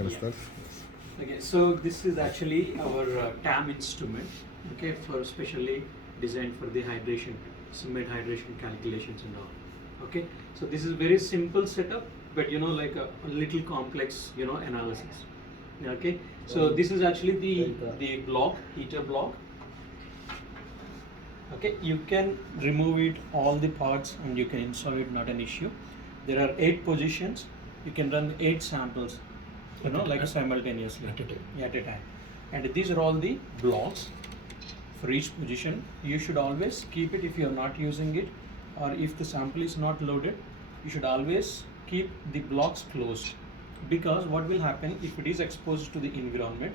can start. Okay, so this is actually our TAM instrument, okay, for specially designed for the hydration, cement hydration calculations and all. Okay, so this is very simple setup, but like a little complex, analysis. Okay, so this is actually the block, heater block. Okay, you can remove it all the parts and you can install it, not an issue. There are 8 positions. You can run 8 samples, like simultaneously at a time. And these are all the blocks for each position. You should always keep it if you are not using it, or if the sample is not loaded, you should always keep the blocks closed, because what will happen if it is exposed to the environment,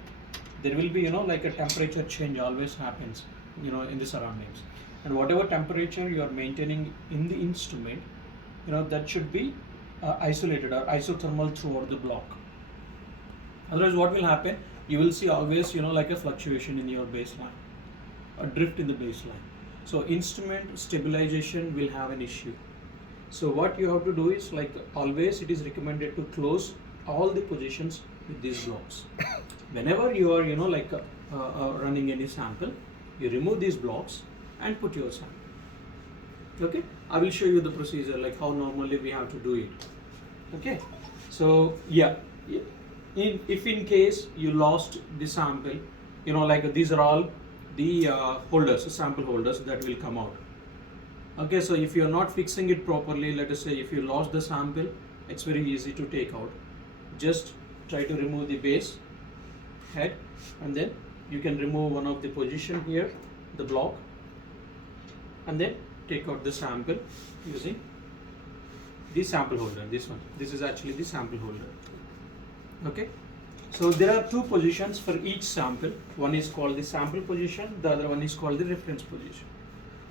there will be like a temperature change always happens in the surroundings, and whatever temperature you are maintaining in the instrument, that should be isolated or isothermal throughout the block. Otherwise what will happen, you will see always like a fluctuation in your baseline, a drift in the baseline. So instrument stabilization will have an issue. So what you have to do is, like always, it is recommended to close all the positions with these blocks. Whenever you are running any sample, you remove these blocks and put your sample. Okay, I will show you the procedure, like how normally we have to do it. Okay, so yeah, if in case you lost the sample, like these are all the holders, sample holders that will come out. Okay, so if you are not fixing it properly, let us say if you lost the sample, it's very easy to take out. Just try to remove the base head, and then you can remove one of the position here, the block, and then take out the sample using the sample holder. This is actually the sample holder. Okay, so there are 2 positions for each sample. One is called the sample position, the other one is called the reference position.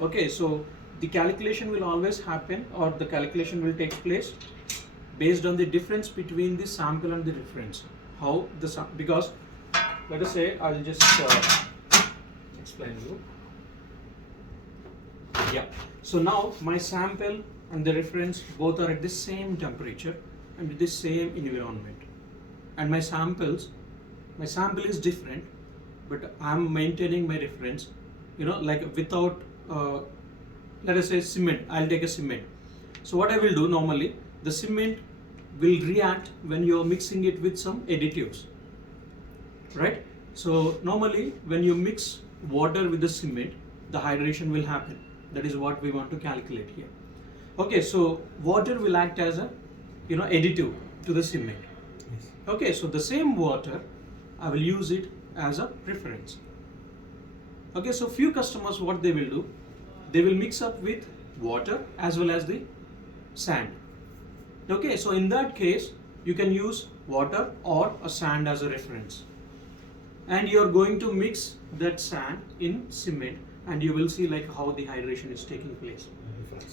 Okay, so the calculation will always happen, or the calculation will take place based on the difference between the sample and the reference. How the because let us say, I will just explain you. Yeah, so now my sample and the reference both are at the same temperature and with the same environment, and my sample is different, but I am maintaining my reference, like without let us say cement. I'll take a cement. So what I will do normally, the cement will react when you are mixing it with some additives, right? So normally when you mix water with the cement, the hydration will happen. That is what we want to calculate here. Okay, so water will act as a additive to the cement. Yes. Okay, so the same water, I will use it as a reference. Okay, so few customers, what they will do, they will mix up with water as well as the sand. Okay, so in that case, you can use water or a sand as a reference, and you are going to mix that sand in cement, and you will see like how the hydration is taking place.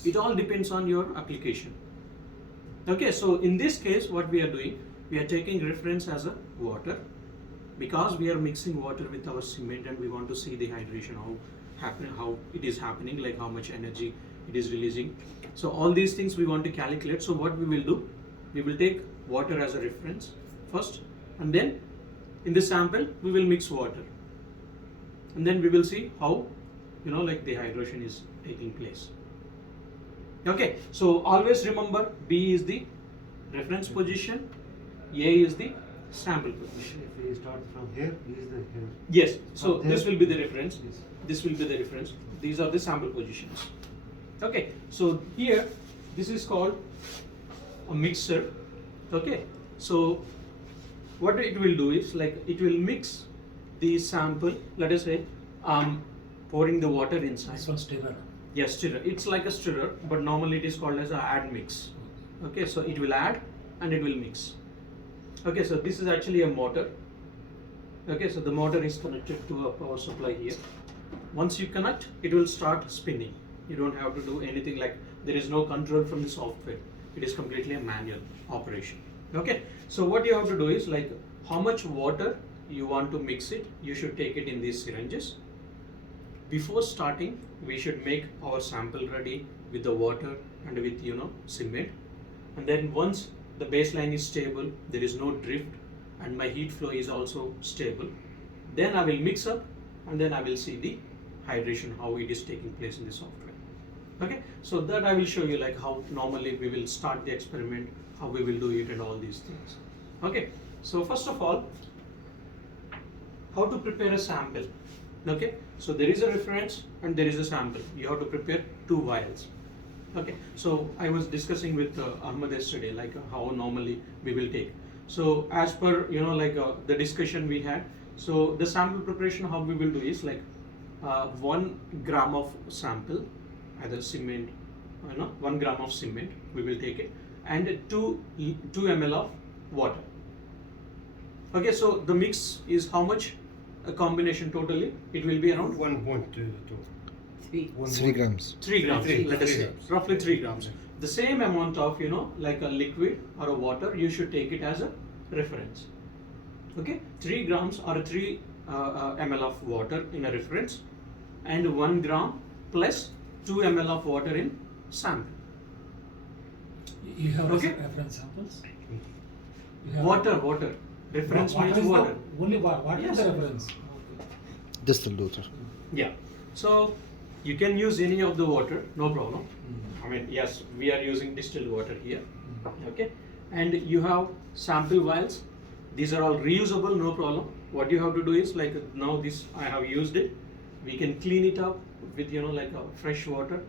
It all depends on your application. Okay, so in this case, what we are doing, we are taking reference as a water, because we are mixing water with our cement and we want to see the hydration, how it is happening, like how much energy it is releasing. So all these things we want to calculate. So what we will do, we will take water as a reference first, and then in the sample we will mix water, and then we will see how like the hydration is taking place. Okay, so always remember, B is the reference position, A is the sample position. If we start from here, B is the here. Yes, so this will be the reference. Yes. This will be the reference. These are the sample positions. Okay, so here this is called a mixer. Okay, so what it will do is, like, it will mix the sample. Let us say pouring the water inside. This one stirrer. Yes, stirrer. It's like a stirrer, but normally it is called as a add mix. Okay, so it will add and it will mix. Okay, so this is actually a motor. Okay, so the motor is connected to a power supply here. Once you connect, it will start spinning. You don't have to do anything, like there is no control from the software. It is completely a manual operation. Okay, so what you have to do is, like, how much water you want to mix it, you should take it in these syringes. Before starting, we should make our sample ready with the water and with cement, and then once the baseline is stable, there is no drift, and my heat flow is also stable. Then I will mix up and then I will see the hydration, how it is taking place in the software. Okay, so that I will show you like how normally we will start the experiment, how we will do it and all these things. Okay, so first of all, how to prepare a sample. Okay, so there is a reference and there is a sample. You have to prepare 2 vials. Okay, so I was discussing with Ahmed yesterday, like how normally we will take. So as per the discussion we had, so the sample preparation how we will do is like 1 gram of sample, either cement, 1 gram of cement we will take it, and 2 ml of water. Okay, so the mix is how much? A combination totally it will be around 1.2. 3 grams. 3 grams, let us say, grams. roughly 3 grams. The same amount of, like a liquid or a water, you should take it as a reference. Okay, 3 grams or 3 ml of water in a reference, and 1 gram plus 2 ml of water in sample. You have Okay. reference samples? You have- Water. Reference What means is the- water. Only what is Yes. the reference? Distilled water. Yeah. So you can use any of the water, no problem. Mm. I mean, yes, we are using distilled water here. Okay, and you have sample vials. These are all reusable, no problem. What you have to do is like now this I have used it. We can clean it up with like a fresh water,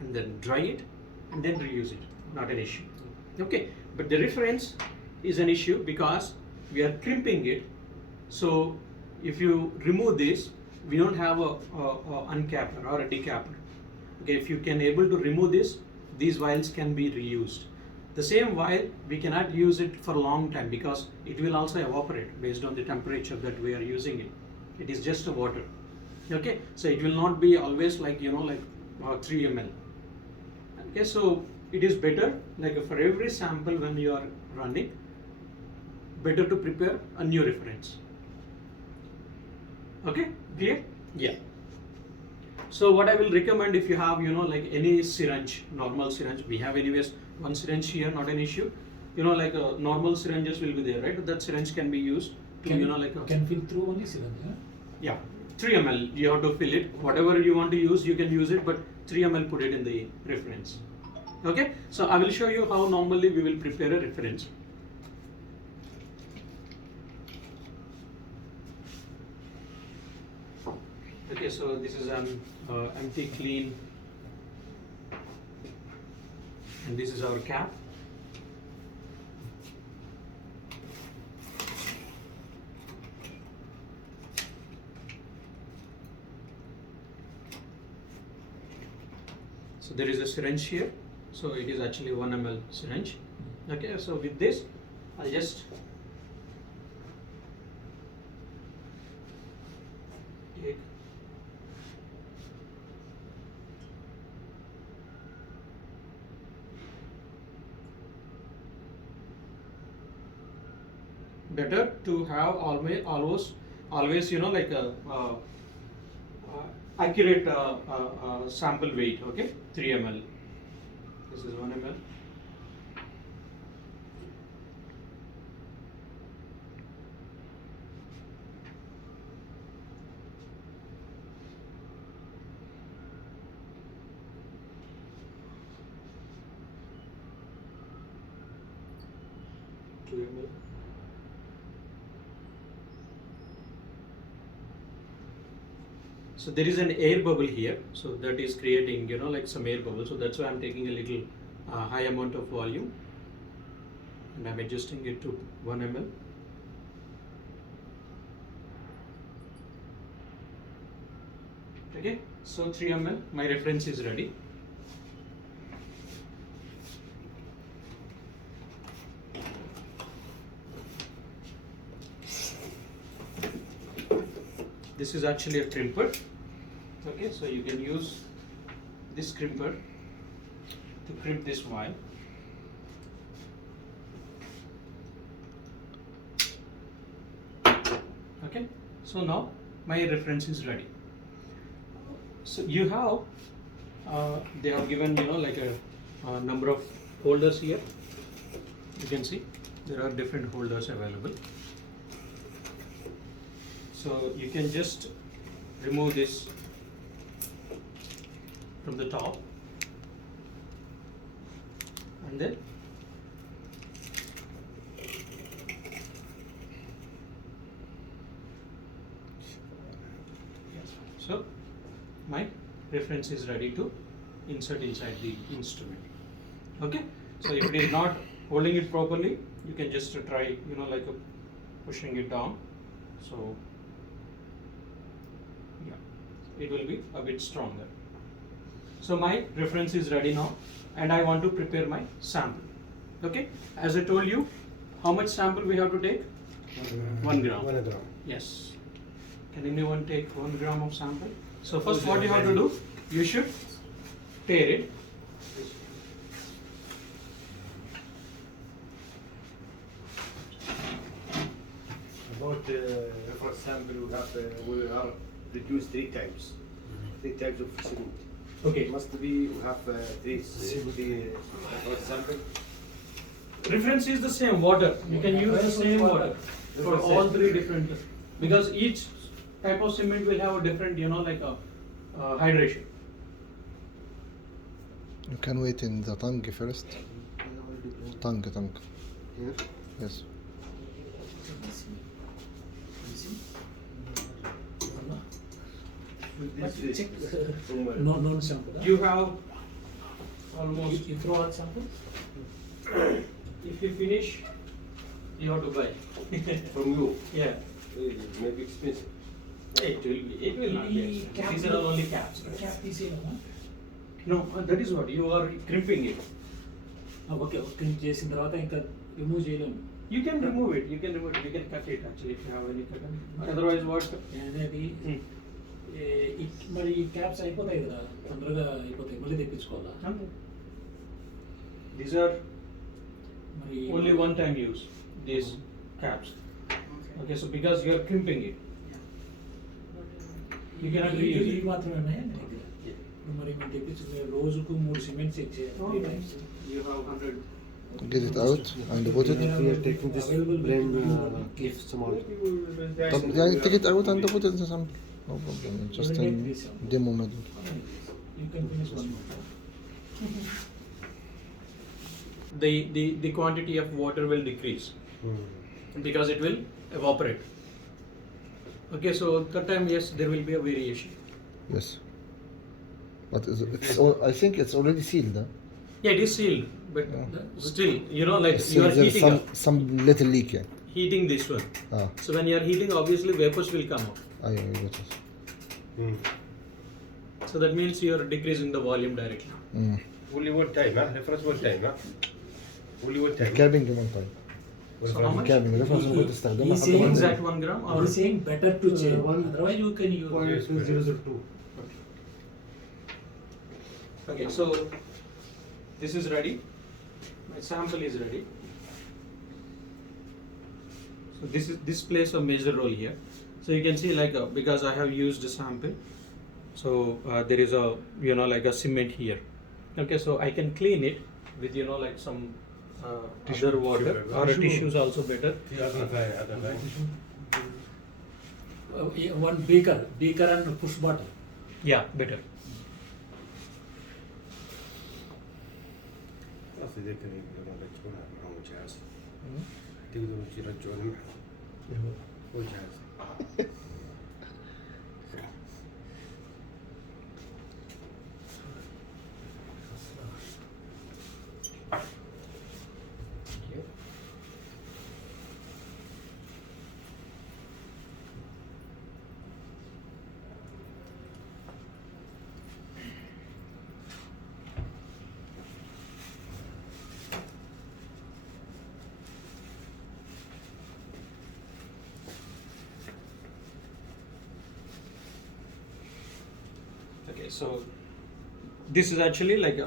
and then dry it, and then reuse it. Not an issue. Okay, but the reference is an issue because we are crimping it. So if you remove this, we don't have a uncapper or a decapper. Okay, if you can able to remove this, these vials can be reused. The same vial we cannot use it for a long time because it will also evaporate based on the temperature that we are using it. It is just a water. Okay, so it will not be always like 3 ml. Okay, so it is better like for every sample when you are running, better to prepare a new reference. Okay, clear? Yeah. So what I will recommend, if you have like any syringe, normal syringe, we have anyways 1 syringe here, not an issue. Like normal syringes will be there, right? That syringe can be used to Can fill through only syringe, huh? yeah, 3 ml you have to fill it. Whatever you want to use, you can use it, but 3 ml put it in the reference. Okay, so I will show you how normally we will prepare a reference. Okay, so this is an empty clean, and this is our cap. So there is a syringe here, so it is actually 1 ml syringe. Okay, so with this, I'll just take better to have always like a accurate sample weight. Okay, 3 ml. This is 1 ml. So there is an air bubble here, so that is creating like some air bubble. So that's why I'm taking a little high amount of volume, and I'm adjusting it to 1 ml. Okay, so 3 ml, my reference is ready. This is actually a crimper. Okay, so you can use this crimper to crimp this vial. Okay, so now my reference is ready. So you have they have given like a number of holders here. You can see there are different holders available. So you can just remove this from the top and then so my reference is ready to insert inside the instrument. Okay, so if it is not holding it properly, you can just try like pushing it down. So yeah, it will be a bit stronger. So my reference is ready now and I want to prepare my sample. Okay, as I told you, how much sample we have to take? 1 gram. 1 gram. Yes. Can anyone take 1 gram of sample? So first what you have to do, you should tear it. About reference sample, we have reduced 3 types. 3 types of cement. Okay. Must be we have three reference sample. Reference is the same water. You can use the same water for all 3 different, because each type of cement will have a different, like a hydration. You can wait in the tongue first. Tongue. Here. Yes. This Check. from, No sample. You have almost, You throw out sample. if you finish, you have to buy. from you. Yeah. Maybe expensive. It will not be expensive. These are only caps. Right? Cap తీసేయాలా? No, that is what you are crimping it. Okay clean చేసిన తర్వాత ఇంకా remove చేయలేము. You can remove it. You can cut it actually if you have any cut. Otherwise, what? అనేది మరి ఈ caps అయిపోతాయి కదా, తొందరగా అయిపోతాయి, మళ్ళీ తెప్పించుకోవాలా? These are మరి only one time use. These caps. Okay, so because you are crimping it, you cannot reuse ఇవి it. మాత్రమే ఉన్నాయా మీ దగ్గర? ఇప్పుడు మరి మేము తెప్పించుకునే రోజుకు 3 సిమెంట్స్ చెక్ చేయాలి. 3 times. You have 100. Get it out and put it. We are taking this blend if small. طب يعني take it out and put it in some. No problem. Just in demo mode. You can finish one more. The quantity of water will decrease because it will evaporate. Okay, so that time, yes, there will be a variation. Yes. But I think it's already sealed. Huh? Yeah, it is sealed, but still, like It's you are there's heating some little leak. Yeah. heating this one. Ah. So when you are heating, obviously vapors will come out. I got it. So that means you are decreasing the volume directly. Only one time, huh? Reference one time, huh? Only one time. Capping one time. So how much? Capping reference ممكن تستخدمها He's حتى saying مرة. Exact 1 gram or He's saying better to change. one- Otherwise you can use. 0.2002. okay, so this is ready. My sample is ready. So this plays a major role here. So you can see like because I have used a sample, so there is a like a cement here. Okay, so I can clean it with like some other water or tissues also better. One beaker and push bottle. Yeah, better. تقدروا ترجعون معه والجهاز. Okay, so this is actually like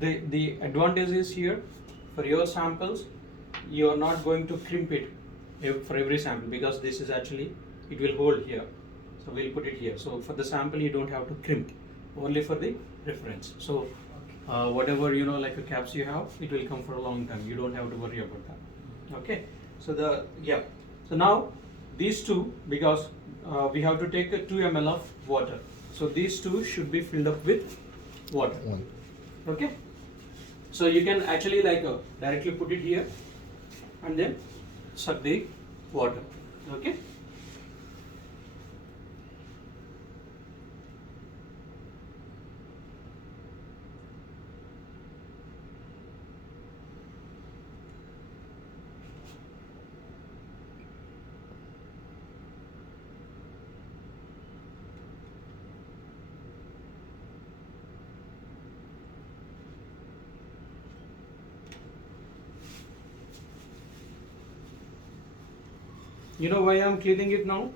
the advantage is here for your samples. You are not going to crimp it for every sample because this is actually it will hold here. So we'll put it here. So for the sample you don't have to crimp, only for the reference. So whatever like the caps you have, it will come for a long time. You don't have to worry about that. Okay. So so now these two, because we have to take 2 ml of water. So these two should be filled up with water. One. Okay. So you can actually like directly put it here and then suck the water. Okay. You know why I'm cleaning it now?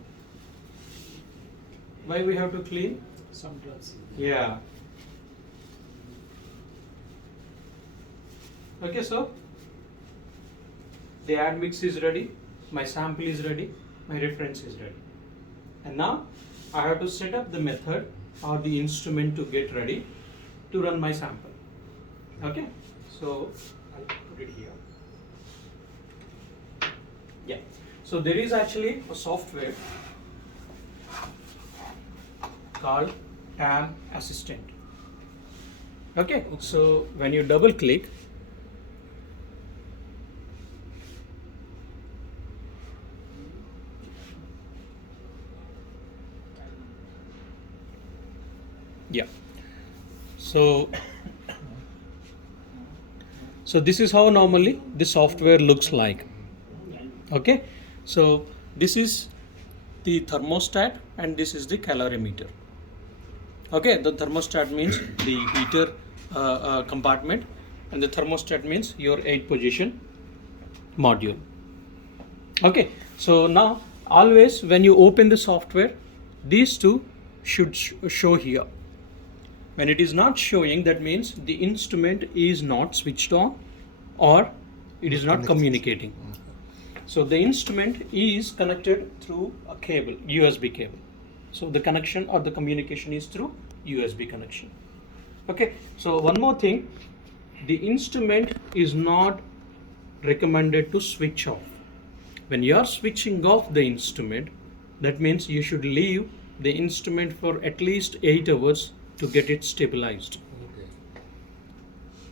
Why we have to clean? Some drugs. Yeah. Okay, so the ad mix is ready, my sample is ready, my reference is ready. And now I have to set up the method or the instrument to get ready to run my sample. Okay, so I'll put it here. Yeah, so there is actually a software called TAM Assistant. Okay, so when you double click, yeah, so this is how normally the software looks like. Okay, so this is the thermostat and this is the calorimeter. Okay, the thermostat means the heater compartment and the thermostat means your 8 position module. Okay, so now always when you open the software, these two should show here. When it is not showing, that means the instrument is not switched on or it is not communicating. So the instrument is connected through a cable, USB cable. So the connection or the communication is through USB connection. Okay, so one more thing, the instrument is not recommended to switch off. When you are switching off the instrument, that means you should leave the instrument for at least 8 hours to get it stabilized.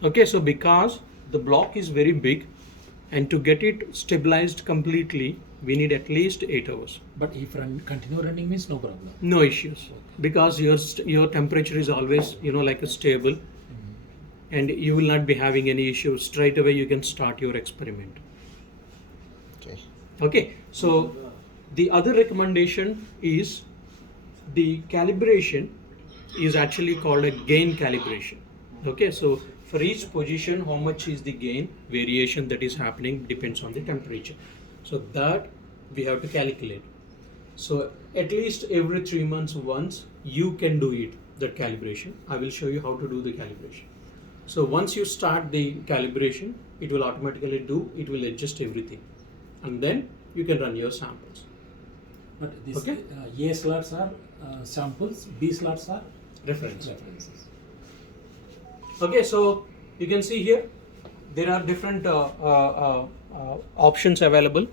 Okay, so because the block is very big and to get it stabilized completely, we need at least 8 hours. But if continue running means no problem. No issues, because your temperature is always like a stable, and you will not be having any issues. Straight away you can start your experiment. Okay. Okay, so the other recommendation is the calibration is actually called a gain calibration. Okay, so for each position, how much is the gain variation that is happening depends on the temperature. So that we have to calculate. So at least every 3 months once you can do it, that calibration. I will show you how to do the calibration. So once you start the calibration, it will automatically it will adjust everything. And then you can run your samples. But this Okay. A slots are samples, B slots are Reference. references. Okay, so you can see here there are different options available: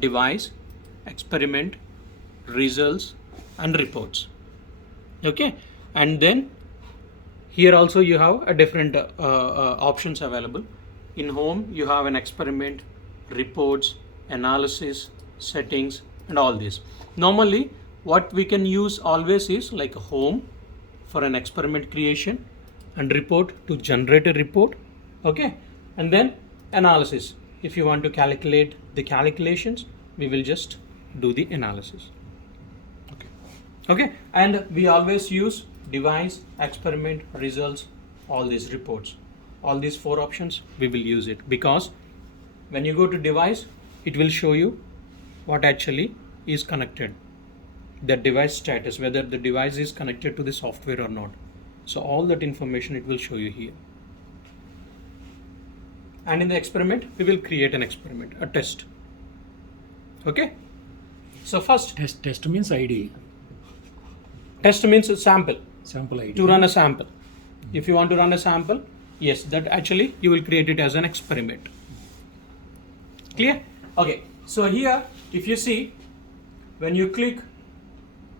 device, experiment, results, and reports. Okay, and then here also you have a different options available. In home you have an experiment, reports, analysis, settings, and all this. Normally what we can use always is like a home for an experiment creation, and report to generate a report. Okay, and then analysis. If you want to calculate the calculations, we will just do the analysis. Okay, and we always use device, experiment, results, all these reports. All these 4 options we will use it, because when you go to device, it will show you what actually is connected, the device status, whether the device is connected to the software or not. So all that information it will show you here. And in the experiment, we will create an experiment, a test. Okay, so first Test means ID. test means a sample, Sample ID. to run a sample. If you want to run a sample, yes, that actually you will create it as an experiment. Clear? Okay, so here if you see, when you click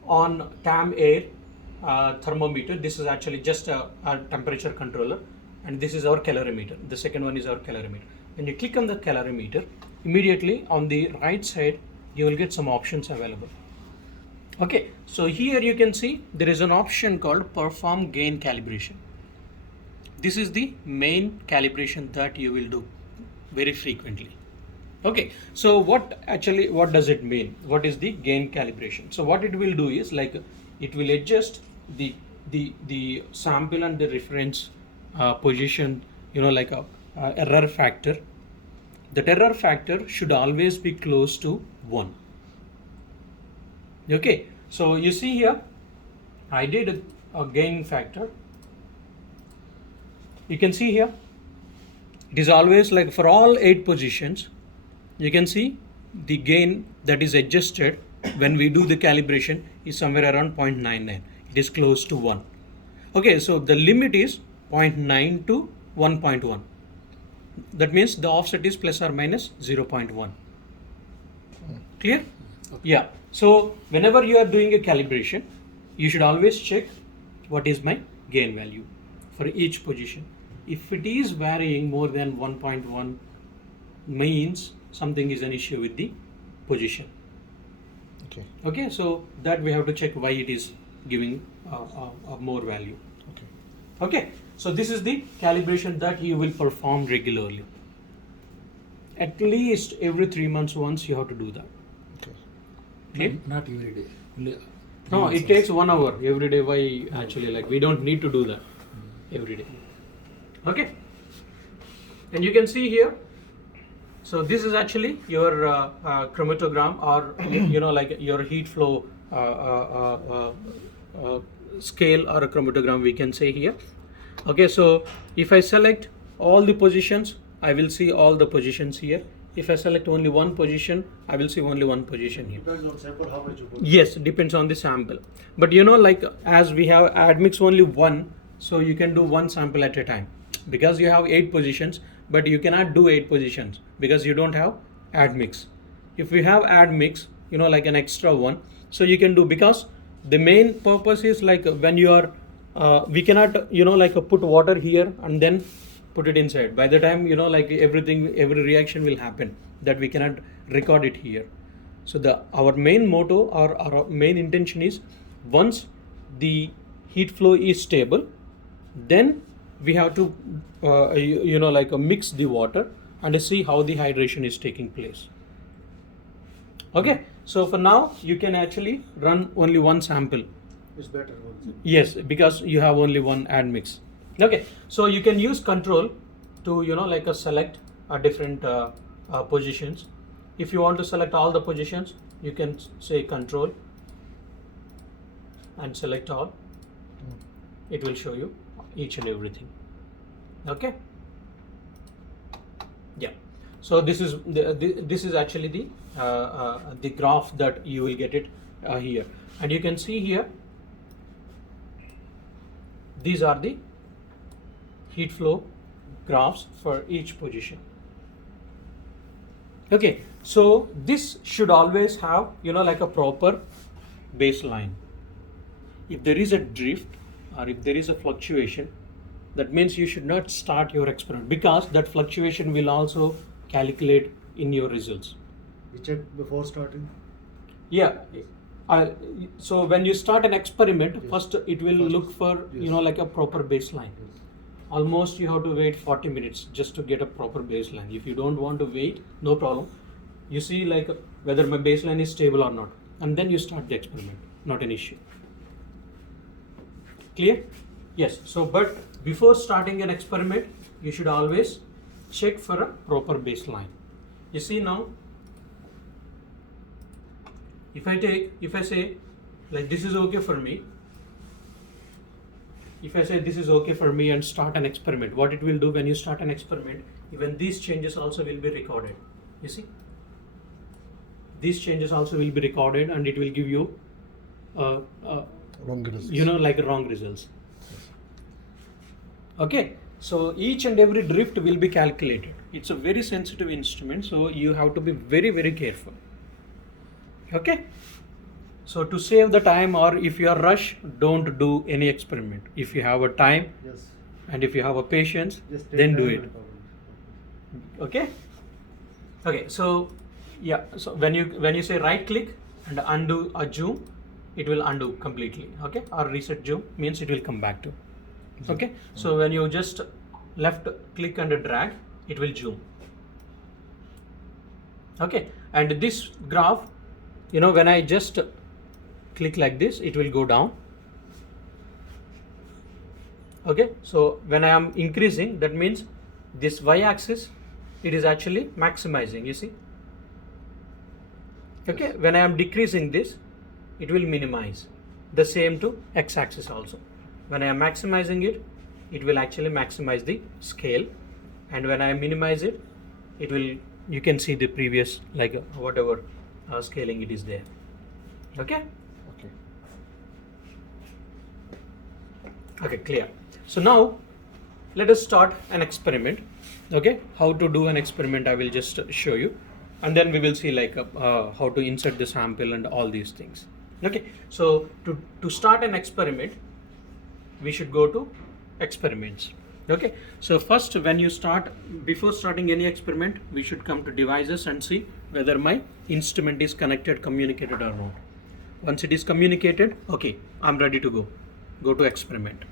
on TAM Air thermometer, this is actually just a temperature controller, and this is our calorimeter. The second one is our calorimeter. When you click on the calorimeter, immediately on the right side you will get some options available. Okay, so here you can see there is an option called perform gain calibration. This is the main calibration that you will do very frequently. Okay, so what does it mean? What is the gain calibration? So what it will do is like it will adjust the sample and the reference position, like a error factor. That error factor should always be close to 1. Okay, so you see here I did a gain factor. You can see here it is always like for all 8 positions. You can see the gain that is adjusted when we do the calibration is somewhere around 0.99. It is close to 1. Okay, so the limit is 0.9 to 1.1. That means the offset is plus or minus 0.1. Clear? Okay. Yeah. So whenever you are doing a calibration, you should always check what is my gain value for each position. If it is varying more than 1.1, means something is an issue with the position. Okay. Okay, so that we have to check why it is giving a more value. Okay. Okay, so this is the calibration that you will perform regularly. At least every 3 months once you have to do that. Okay. Okay? Not every day. Only No, it takes 1 hour every day. Why actually, like, we don't need to do that every day. Okay, and you can see here, so this is actually your chromatogram, or like your heat flow scale, or a chromatogram we can say here. Okay, so if I select all the positions, I will see all the positions here. If I select only one position, I will see only one position here. Depends on sample how much you put. Yes, depends on the sample. But like as we have admix only 1, so you can do 1 sample at a time. Because you have 8 positions, but you cannot do 8 positions because you don't have admix. If we have admix, like an extra one, so you can do, because the main purpose is like when you are, we cannot, like put water here and then put it inside. By the time, like every reaction will happen, that we cannot record it here. So our main motto, or our main intention is, once the heat flow is stable, then we have to like mix the water and see how the hydration is taking place. Okay, so for now you can actually run only 1 sample. It's better one. Yes, because you have only 1 admix. Okay, so you can use control to like select different positions. If you want to select all the positions, you can say control and select all. It will show you each and everything. Okay, yeah, so this is this is actually the graph that you will get it here, and you can see here these are the heat flow graphs for each position. Okay, so this should always have like a proper baseline. If there is a drift or if there is a fluctuation, that means you should not start your experiment, because that fluctuation will also calculate in your results. You check before starting? Yeah. So when you start an experiment, Yes. first it will look for Yes. like a proper baseline. Yes. Almost you have to wait 40 minutes just to get a proper baseline. If you don't want to wait, no problem. You see like whether my baseline is stable or not, and then you start the experiment. Not an issue. Clear? Yes. So, but before starting an experiment, you should always check for a proper baseline. You see now, if I say like this is okay for me, if I say this is okay for me and start an experiment, what it will do when you start an experiment, even these changes also will be recorded. You see, these changes also will be recorded, and it will give you Wrong results. like wrong results. Okay, so each and every drift will be calculated. It's a very sensitive instrument, so you have to be very, very careful. Okay, So to save the time, or if you are rushed, don't do any experiment. If you have a time Yes. and if you have a patience, Just take then do time it. and publish. Okay. Okay. So yeah. So when you say right click and undo a zoom, it will undo completely. Okay. Or reset zoom means it will come back to. Okay. So when you just left click and drag, it will zoom. Okay. And this graph, when I just click like this, it will go down. Okay. So when I am increasing, that means this y-axis, it is actually maximizing, you see. Okay. Yes. When I am decreasing this, it will minimize. The same to x-axis also. When I am maximizing it, it will actually maximize the scale, and when I minimize it, it will, you can see the previous, like whatever scaling it is there. Okay. Okay. Okay, clear. So now let us start an experiment. Okay, how to do an experiment I will just show you, and then we will see like how to insert the sample and all these things. Okay, so to start an experiment, we should go to experiments. Okay, so first when you start, before starting any experiment, we should come to devices and see whether my instrument is connected, communicated or not. Once it is communicated, okay, I'm ready to go. Go to experiment.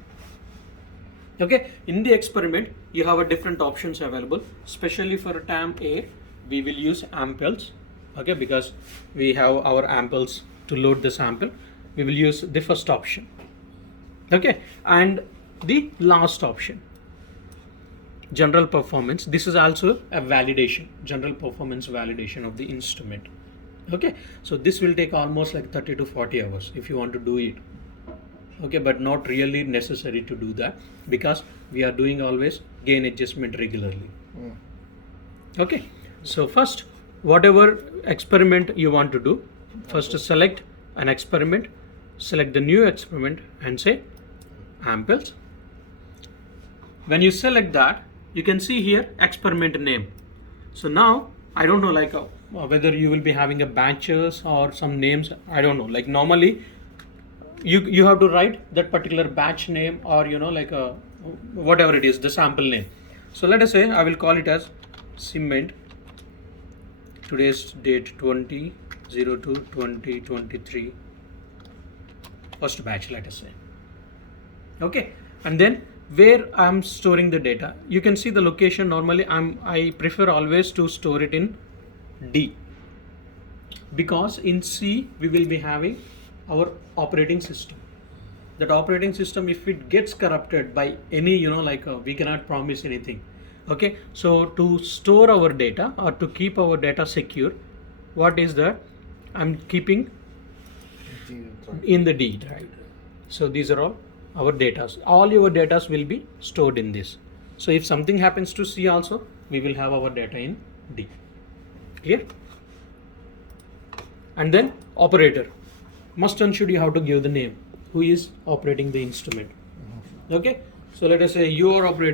Okay, in the experiment, you have a different options available. Especially for TAM Air, we will use amples. Okay, because we have our amples to load the sample. We will use the first option. Okay, and the last option, general performance. This is also a validation, general performance validation of the instrument. Okay, so this will take almost like 30 to 40 hours if you want to do it. Okay, but not really necessary to do that, because we are doing always gain adjustment regularly. Okay, so first, whatever experiment you want to do, first select an experiment, select the new experiment and say amples. When you select that, you can see here experiment name. So now I don't know, like whether you will be having a batches or some names, I don't know. Like normally you have to write that particular batch name, or like whatever it is, the sample name. So let us say I will call it as cement, today's date 20/02/2023, first batch, let us say. Okay, and then where I'm storing the data, you can see the location. Normally I prefer always to store it in D, because in C we will be having our operating system. That operating system, if it gets corrupted by any, we cannot promise anything. Okay, so to store our data or to keep our data secure, what is that? I'm keeping in the D drive. So these are all our datas. All your datas will be stored in this. So if something happens to C also, we will have our data in D. Clear? And then operator. Must and should you have to give the name. Who is operating the instrument? Okay. So let us say you are operating